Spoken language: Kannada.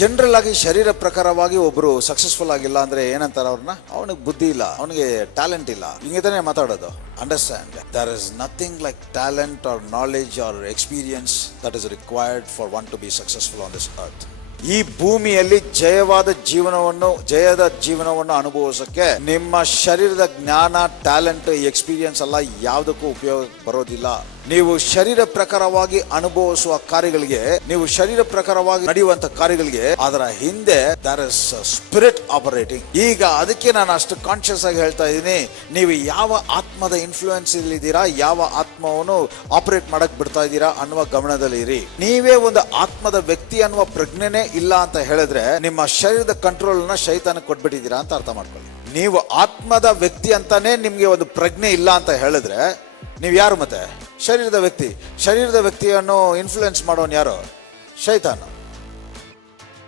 ಜನರಲ್ ಆಗಿ ಶರೀರ ಪ್ರಕಾರವಾಗಿ ಒಬ್ರು ಸಕ್ಸಸ್ಫುಲ್ ಆಗಿಲ್ಲ ಅಂದ್ರೆ ಏನಂತಾರ ಅವ್ರನ್ನ, ಅವನಿಗೆ ಬುದ್ಧಿ ಇಲ್ಲ, ಅವನಿಗೆ ಟ್ಯಾಲೆಂಟ್ ಇಲ್ಲ, ಹಿಂಗೆ ತಾನೇ ಮಾತಾಡೋದು. Understand, there is nothing like talent or knowledge or experience that is required for one to be successful on this earth. ಈ ಭೂಮಿಯಲ್ಲಿ ಜಯದ ಜೀವನವನ್ನು ಅನುಭವಿಸಕ್ಕೆ ನಿಮ್ಮ ಶರೀರದ ಜ್ಞಾನ, ಟ್ಯಾಲೆಂಟ್, ಎಕ್ಸ್ಪೀರಿಯನ್ಸ್ ಎಲ್ಲ ಯಾವುದಕ್ಕೂ ಉಪಯೋಗ ಬರೋದಿಲ್ಲ. ನೀವು ಶರೀರ ಪ್ರಕಾರವಾಗಿ ಅನುಭವಿಸುವ ಕಾರ್ಯಗಳಿಗೆ, ನೀವು ಶರೀರ ಪ್ರಕಾರವಾಗಿ ನಡೆಯುವಂತ ಕಾರ್ಯಗಳಿಗೆ ಅದರ ಹಿಂದೆ ದರ್ ಇಸ್ ಸ್ಪಿರಿಟ್ ಆಪರೇಟಿಂಗ್. ಈಗ ಅದಕ್ಕೆ ನಾನು ಅಷ್ಟು ಕಾನ್ಶಿಯಸ್ ಆಗಿ ಹೇಳ್ತಾ ಇದ್ದೀನಿ, ನೀವು ಯಾವ ಆತ್ಮದ ಇನ್ಫ್ಲೂಯೆನ್ಸ್ ಇದ್ದೀರಾ, ಯಾವ ಆತ್ಮವನ್ನು ಆಪರೇಟ್ ಮಾಡಕ್ ಬಿಡ್ತಾ ಇದ್ದೀರಾ ಅನ್ನುವ ಗಮನದಲ್ಲಿ ಇರಿ. ನೀವೇ ಒಂದು ಆತ್ಮದ ವ್ಯಕ್ತಿ ಅನ್ನುವ ಪ್ರಜ್ಞೆನೇ ಇಲ್ಲ ಅಂತ ಹೇಳಿದ್ರೆ ನಿಮ್ಮ ಶರೀರದ ಕಂಟ್ರೋಲ್ ನ ಶೈತಾನ ಕೊಟ್ಬಿಟ್ಟಿದ್ದೀರಾ ಅಂತ ಅರ್ಥ ಮಾಡ್ಕೊಳ್ಳಿ. ನೀವು ಆತ್ಮದ ವ್ಯಕ್ತಿ ಅಂತಾನೆ ನಿಮ್ಗೆ ಒಂದು ಪ್ರಜ್ಞೆ ಇಲ್ಲ ಅಂತ ಹೇಳಿದ್ರೆ ನೀವು ಯಾರು? ಮತ್ತೆ ಶರೀರದ ವ್ಯಕ್ತಿಯನ್ನು ಇನ್ಫ್ಲುಯೆನ್ಸ್ ಮಾಡೋನು ಯಾರು? ಶೈತಾನ.